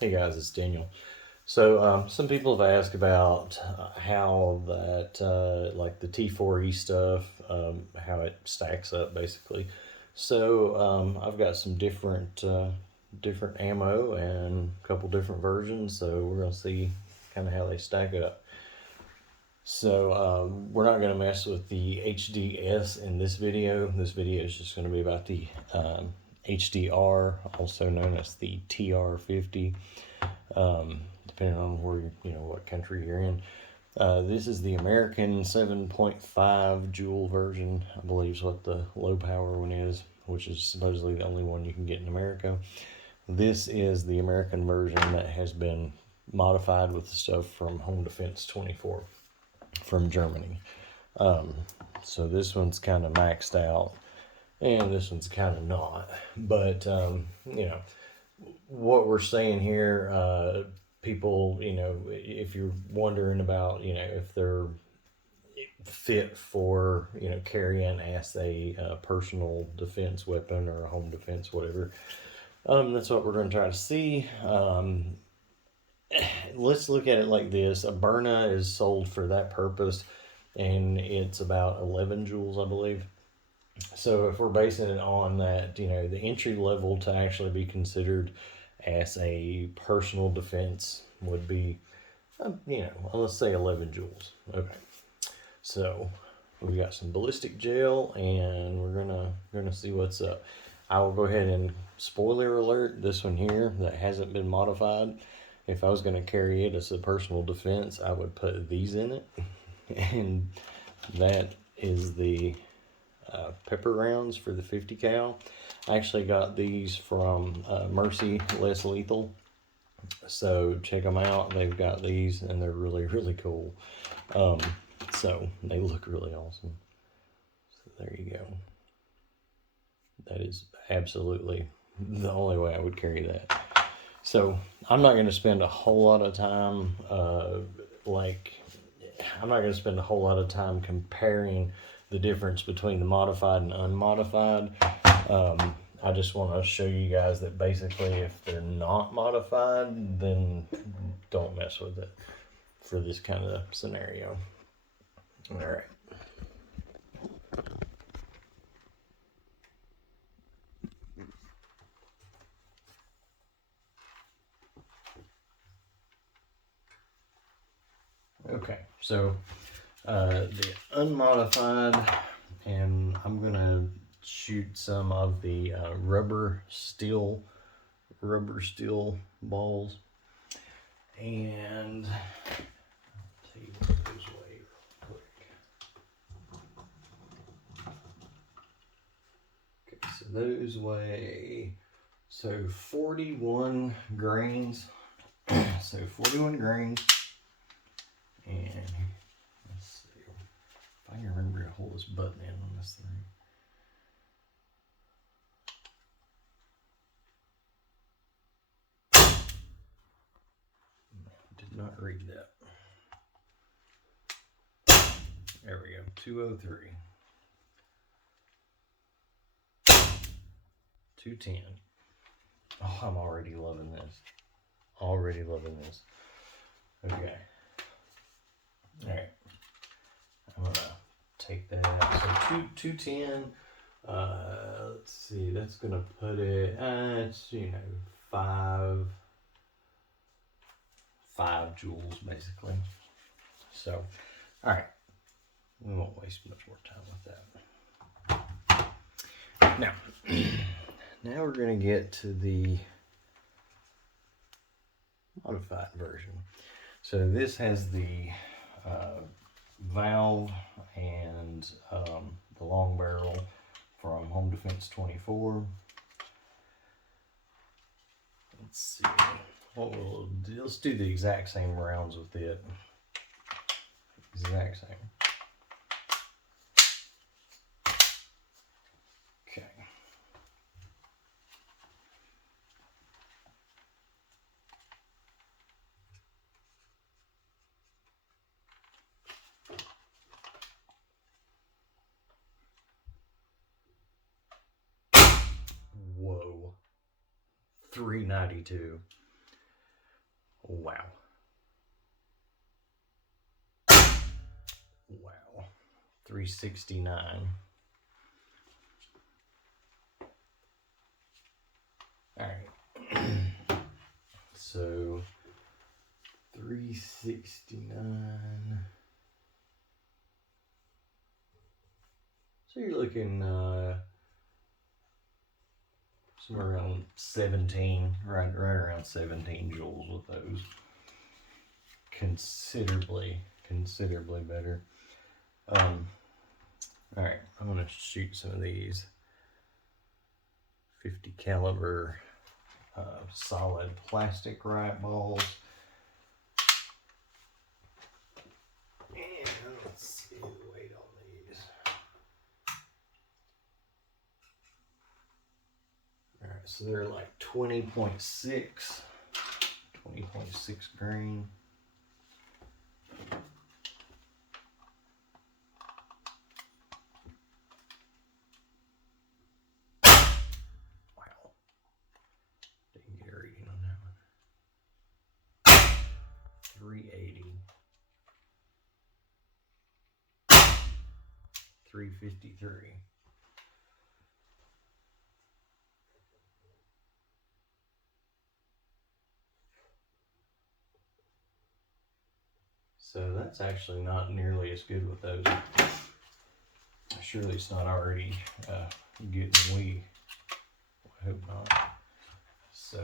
Hey guys, it's Daniel. So some people have asked about how that like the T4E stuff, how it stacks up basically. So I've got some different ammo and a couple different versions. So we're gonna see kind of how they stack up. So we're not gonna mess with the HDS in this video. This video is just gonna be about the HDR, also known as the TR50. Depending on where what country you're in. This is the American 7.5 joule version, I believe is what the low power one is, which is supposedly the only one you can get in America. This is the American version that has been modified with the stuff from Home Defense 24 from Germany. So this one's kind of maxed out, and this one's kind of not. But what we're saying here, people, if you're wondering about, if they're fit for, carrying as a personal defense weapon or a home defense, whatever, that's what we're going to try to see. Let's look at it like this. A Byrna is sold for that purpose, and it's about 11 joules, I believe. So if we're basing it on that, the entry level to actually be considered as a personal defense would be, let's say 11 joules. Okay. So we got some ballistic gel, and we're gonna see what's up. I will go ahead and spoiler alert this one here that hasn't been modified. If I was gonna carry it as a personal defense, I would put these in it, and that is the pepper rounds for the 50 cal. I actually got these from Mercy Less Lethal, so check them out. They've got these and they're really cool. So they look really awesome. So there you go. That is absolutely the only way I would carry that. So I'm not going to spend a whole lot of time comparing the difference between the modified and unmodified. I just want to show you guys that basically if they're not modified, then don't mess with it for this kind of scenario. All right. Okay, so the unmodified, and I'm gonna shoot some of the rubber steel balls, and I'll tell you what goes away real quick. Okay, so those weigh 41 grains. So 41 grains. And let's see if I can remember to hold this button in on this thing. Did not read that. There we go, 203. 210. Oh, I'm already loving this. Okay. All right. I'm gonna take that out. So 210. Let's see. That's gonna put it at 5 joules basically. So, all right. We won't waste much more time with that. Now we're gonna get to the modified version. So this has the valve and the long barrel from Home Defense 24. Let's see what we'll do. Let's do the exact same rounds with it. Exact same. Okay. Whoa. 392. Wow. Wow. 369. All right. So 369. So you're looking somewhere around 17, right around 17 joules with those. Considerably better. All right, I'm gonna shoot some of these 50 caliber solid plastic riot balls. And let's see the weight on these. All right, so they're like 20.6 grain. Wow. Didn't get a reading on that one. 380. 353. So that's actually not nearly as good with those. Surely it's not already getting weak. I hope not. So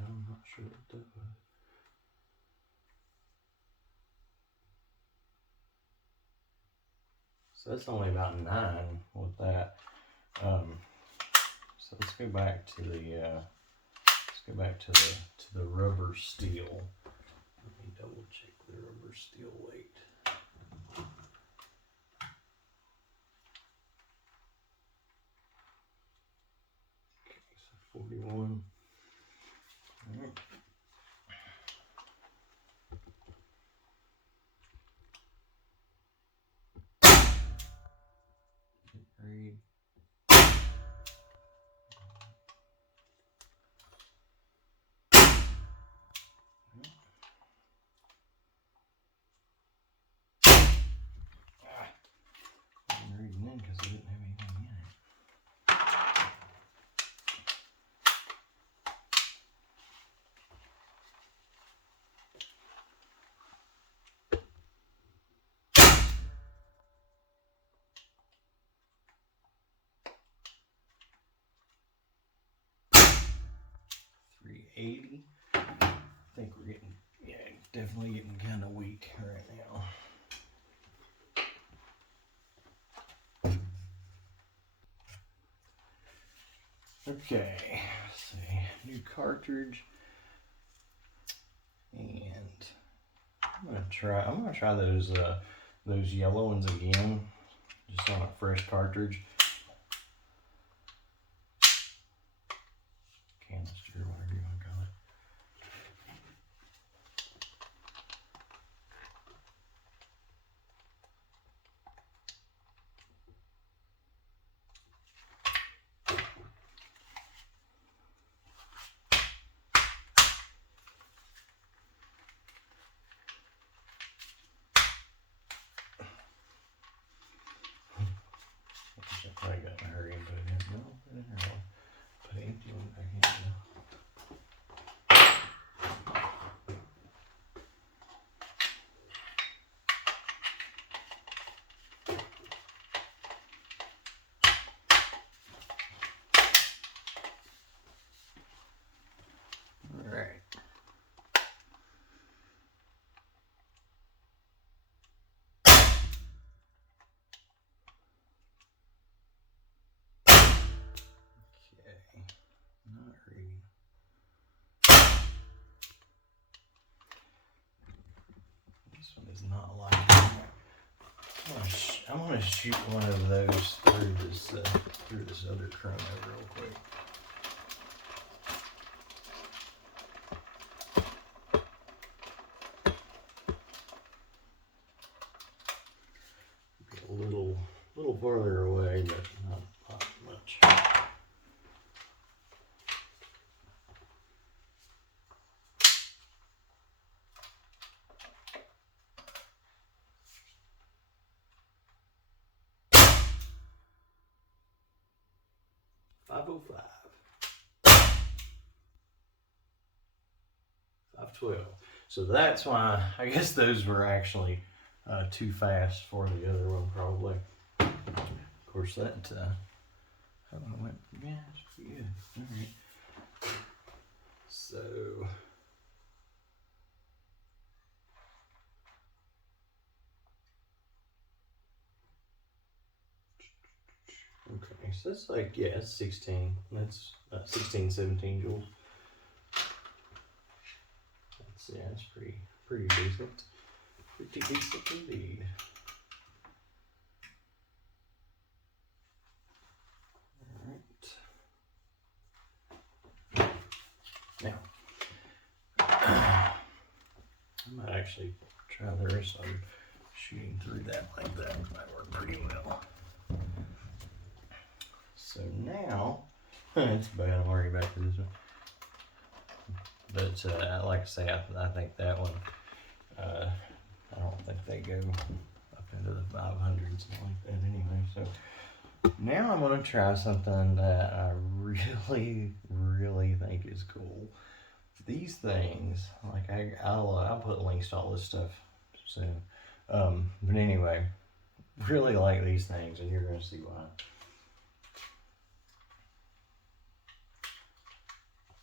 I'm not sure what that was. So that's only about 9 with that. So let's go back to the rubber steel. Let me double check the rubber steel weight. Okay, so 41. All right. Read. I'm reading in because I didn't have anything in it. $380. I think we're getting, definitely getting kind of weak right now. Okay, let's see, new cartridge, and I'm gonna try those yellow ones again, just on a fresh cartridge. Canister, whatever you want to call it. I probably got in a hurry and put it in. No, put it in there. Put an empty one back in. All right. Okay. Not reading. This one is not like it. I'm gonna shoot one of those through this other Chrono real quick. Get a little farther away, but not much. 505. 512. So that's why, I guess those were actually too fast for the other one, probably. Of course, that went, yeah, it's pretty good. All right. So, okay, so it's like, yeah, it's 16. That's 16, 17 joules. Yeah, it's pretty decent. Pretty decent indeed. Alright. Now, I might actually try this on shooting through that like that. Might work pretty well. So now, it's bad, I'm already back to this one. But like I say, I think that one, I don't think they go up into the 500s like that anyway. So now I'm going to try something that I really, really think is cool. These things, like I'll put links to all this stuff soon. But anyway, really like these things, and you're going to see why.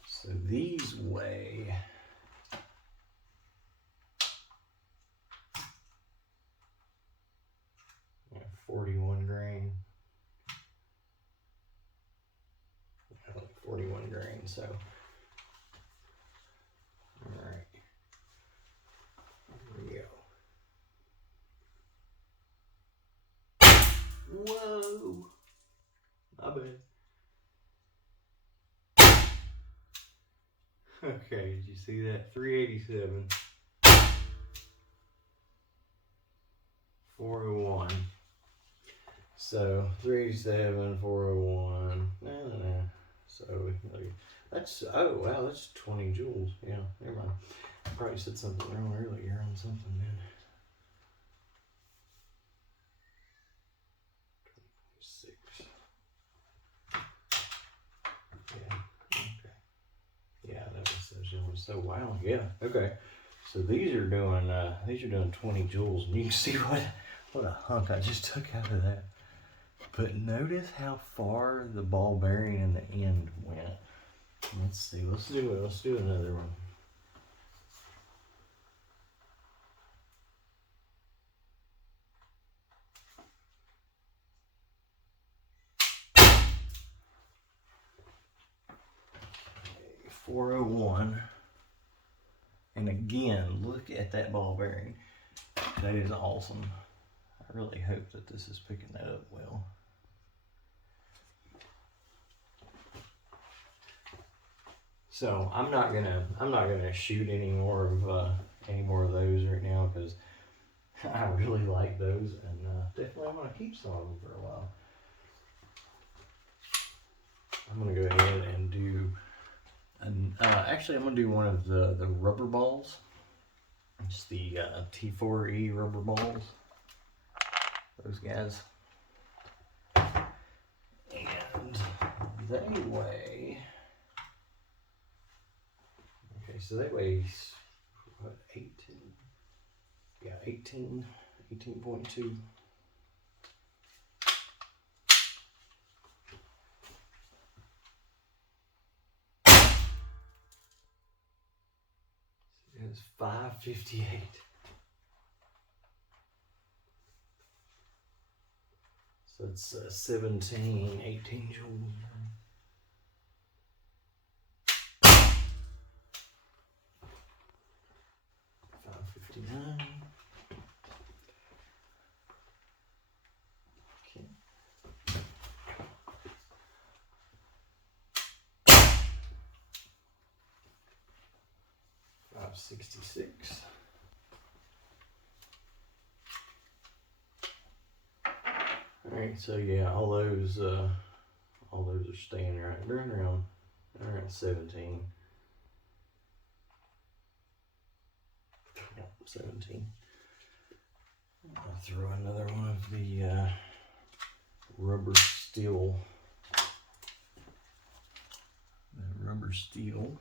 So these weigh 41 grain. 41 grain, so all right, here we go. Whoa, my bad. Okay, did you see that? 387, 401. So 387, 401. No. So that's, oh wow, that's 20 joules. Yeah, never mind. I probably said something wrong earlier on something then. 26. Yeah. Okay. Yeah, that was those joules. So wow. Yeah. Okay. So these are doing 20 joules, and you can see what a hunk I just took out of that. But notice how far the ball bearing in the end went. Let's see. Let's do another one. Okay, 401. And again, look at that ball bearing. That is awesome. I really hope that this is picking that up well. So I'm not gonna shoot any more of those right now, because I really like those, and definitely want to keep some of them for a while. I'm gonna go ahead and do, actually I'm gonna do one of the rubber balls. It's the T4E rubber balls. Those guys, and they weigh. Okay, so they weigh what, 18? Yeah, 18.2. It's 558. So it's 17, 18 joules. 559. Okay. 566. All right, so yeah, all those are staying right. They're around 17. Yep, 17. I'll throw another one of the rubber steel rubber steel.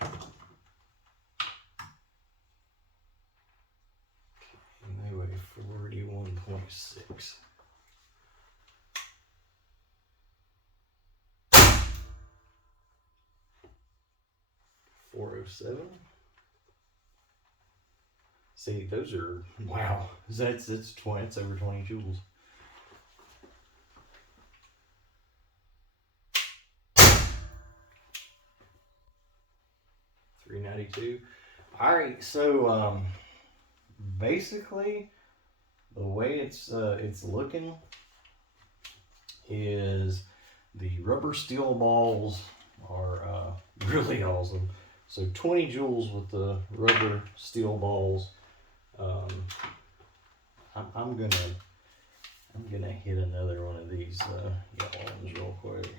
And they weigh 41.6. $407. See, those are, wow, that's over 20 joules. $392. All right, so basically the way it's looking is the rubber steel balls are really awesome. So 20 joules with the rubber steel balls. I'm gonna hit another one of these yellow ones real quick.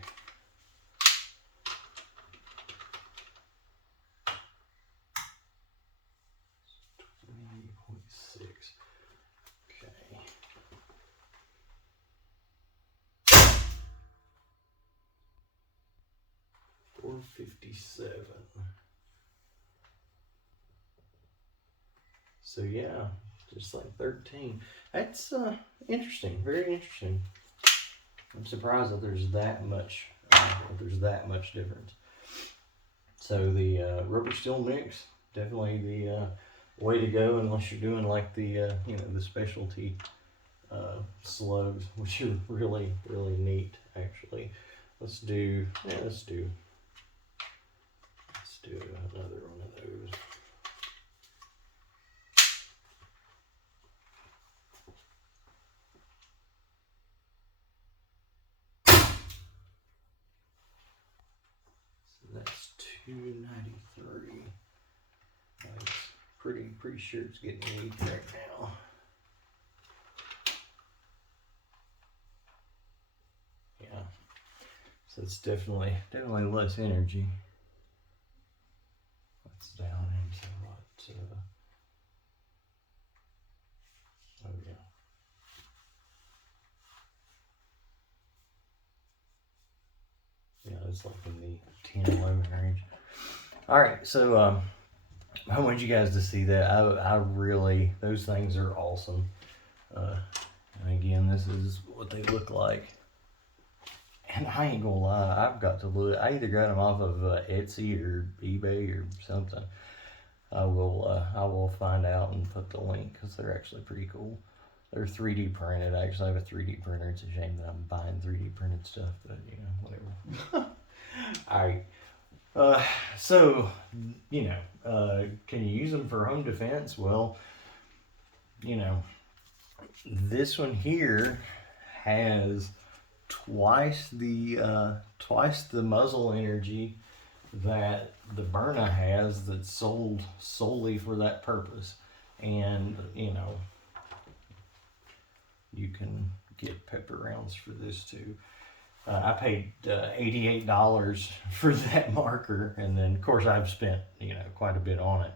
Okay. $457. So yeah, just like 13. That's interesting, very interesting. I'm surprised that there's that much difference. So the rubber steel mix, definitely the way to go, unless you're doing like the the specialty slugs, which are really neat actually. Let's do another one of those. That's $293. It's pretty sure it's getting weak right now. Yeah, so it's definitely less energy. That's down into what? Oh yeah. Yeah, it's like in the 10-11 range. All right, so I want you guys to see that. I really, those things are awesome. And again, this is what they look like. And I ain't gonna lie, I've got to look. I either got them off of Etsy or eBay or something. I will find out and put the link because they're actually pretty cool. They're 3D printed. I actually have a 3D printer. It's a shame that I'm buying 3D printed stuff, but whatever. All right. So, can you use them for home defense? Well, this one here has twice the muzzle energy that the Byrna has, that's sold solely for that purpose. And you can get pepper rounds for this too. I paid $88 for that marker, and then of course I've spent quite a bit on it.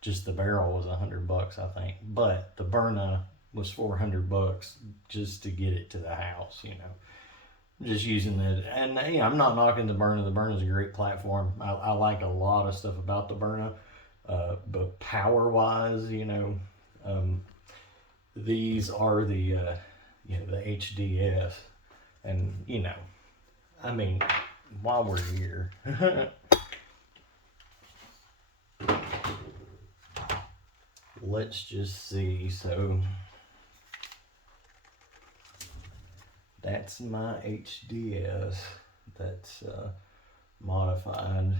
Just the barrel was $100, I think, but the Byrna was $400 just to get it to the house. Just using it, and I'm not knocking the Byrna. The Byrna's a great platform. I like a lot of stuff about the Byrna, but power wise, these are the the HDS. And I mean, while we're here, let's just see. So that's my HDS. That's modified,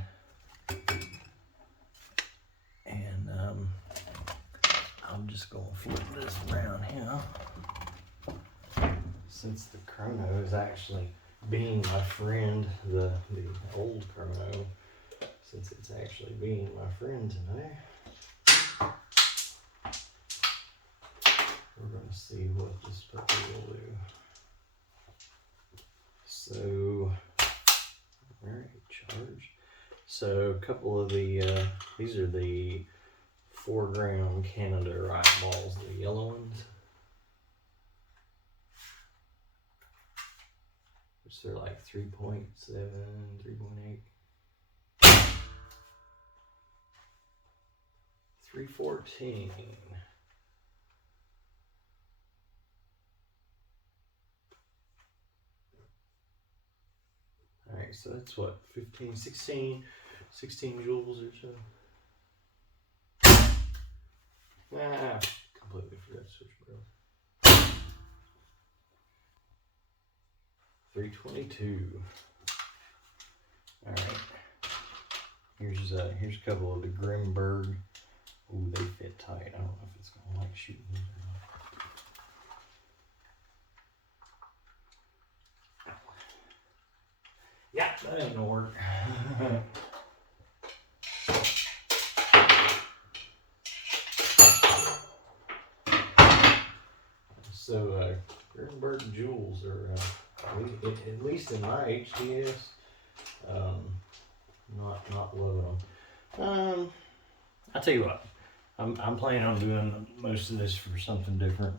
and I'm just gonna flip this around here. Since the Chrono is actually being my friend, the old Chrono, since it's actually being my friend today, we're going to see what this puppy will do. So, alright, charge. So a couple of the, these are the 4-gram Canada Riot balls, the yellow ones. So like 3.7, 3.8. 314. All right, so that's what, 15, 16 joules or so. Ah, completely forgot to switch rails. 322. All right. Here's a couple of the Grimberg. Ooh, they fit tight. I don't know if it's gonna like shooting these or not. Yeah, that ain't gonna work. So Grimberg joules are at least in my HDS. Not loving them. I'll tell you what. I'm planning on doing most of this for something different,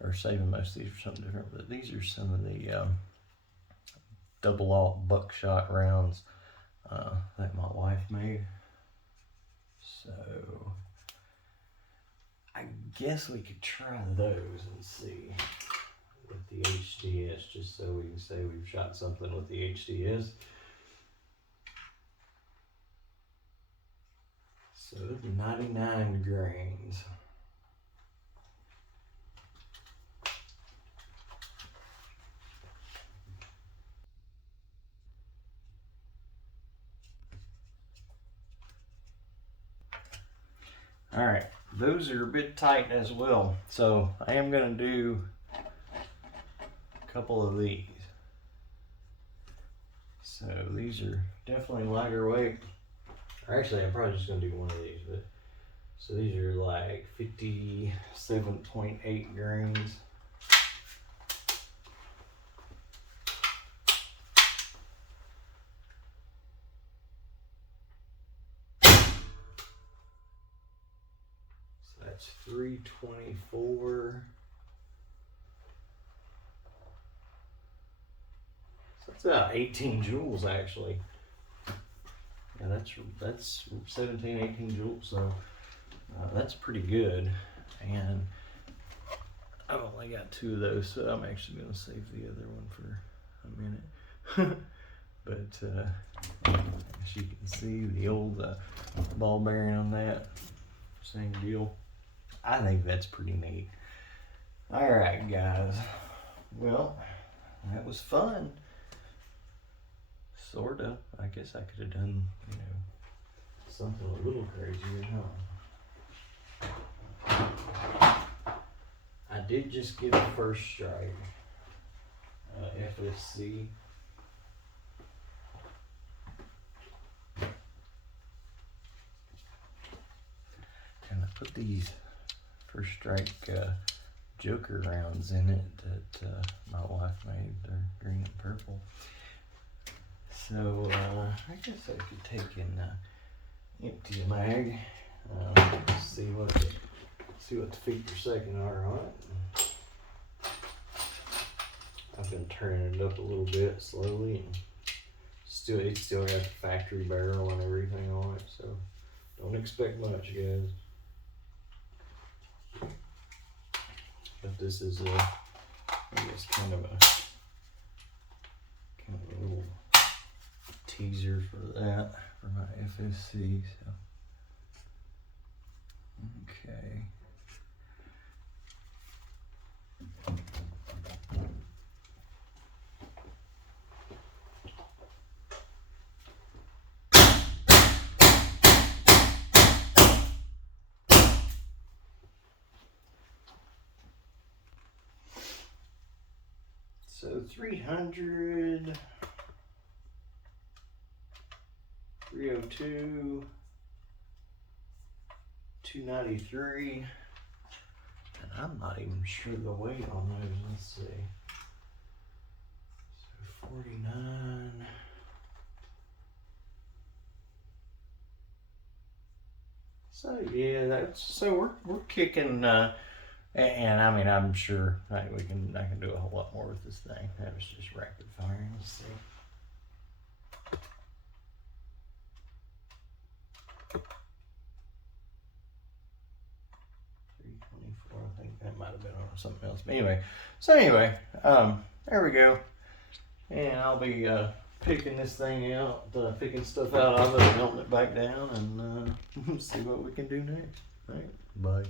or saving most of these for something different. But these are some of the double aught buckshot rounds that my wife made. So I guess we could try those and see with the HDS, just so we can say we've shot something with the HDS. So 99 grains. All right, those are a bit tight as well. So I am gonna do a couple of these. So these are definitely lighter weight. Or actually, I'm probably just gonna do one of these, but so these are like 57.8 grains. So that's 324. So that's about 18 joules actually. Yeah, that's 17, 18 joules. So that's pretty good. And I've only got 2 of those, so I'm actually going to save the other one for a minute. But as you can see, the old ball bearing on that, same deal. I think that's pretty neat. All right, guys. Well, that was fun. Sorta. I guess I could have done, something a little crazier, huh? I did just get a first strike, FSC. And I put these first strike Joker rounds in it that my wife made. They're green and purple. So I guess I could take and empty the mag, see what the feet per second are on it. I've been turning it up a little bit slowly, and it still got the factory barrel and everything on it, so don't expect much, guys. But this is I guess kind of a little teaser for that, for my FSC. So okay. So 300, 302, 293, and I'm not even sure the weight on those. Let's see. So 49. So yeah, we're kicking And I mean, I'm sure I can do a whole lot more with this thing. That was just rapid firing. Let's see. I think that might have been on something else. But anyway, there we go. And I'll be picking this thing out, picking stuff out of it, melting it back down, and see what we can do next. All right, bye.